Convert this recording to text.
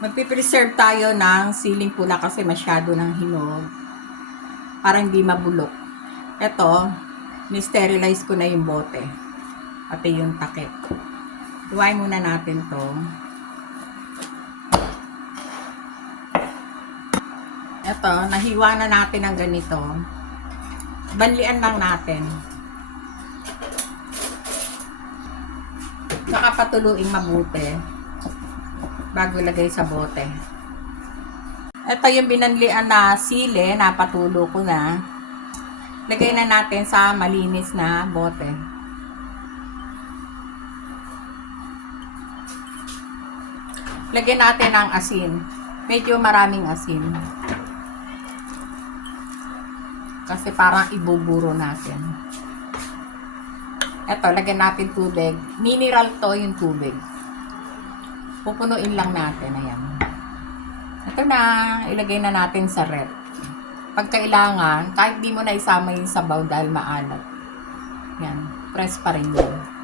Magpipreserve tayo ng siling pula kasi masyado ng hinog. Para hindi mabulok. Ito, ni-sterilize ko na yung bote. Pati yung takip. Iwain muna natin to. Ito, nahiwa na natin ng ganito. Banlian lang natin. Saka patuluing mabuti bago lagay sa bote. Ito yung binanlian na sili, napatulo ko na. Lagay na natin sa malinis na bote. Lagyan natin ng asin. Medyo maraming asin. Kasi parang ibuburo natin. Ito, lagyan natin tubig. Mineral to yung tubig. Pupunuin lang natin. Ayan. Ito na. Ilagay na natin sa ref. Pag kailangan, kahit di mo na isama yung sabaw dahil maalat. Yan. Press pa rin yun.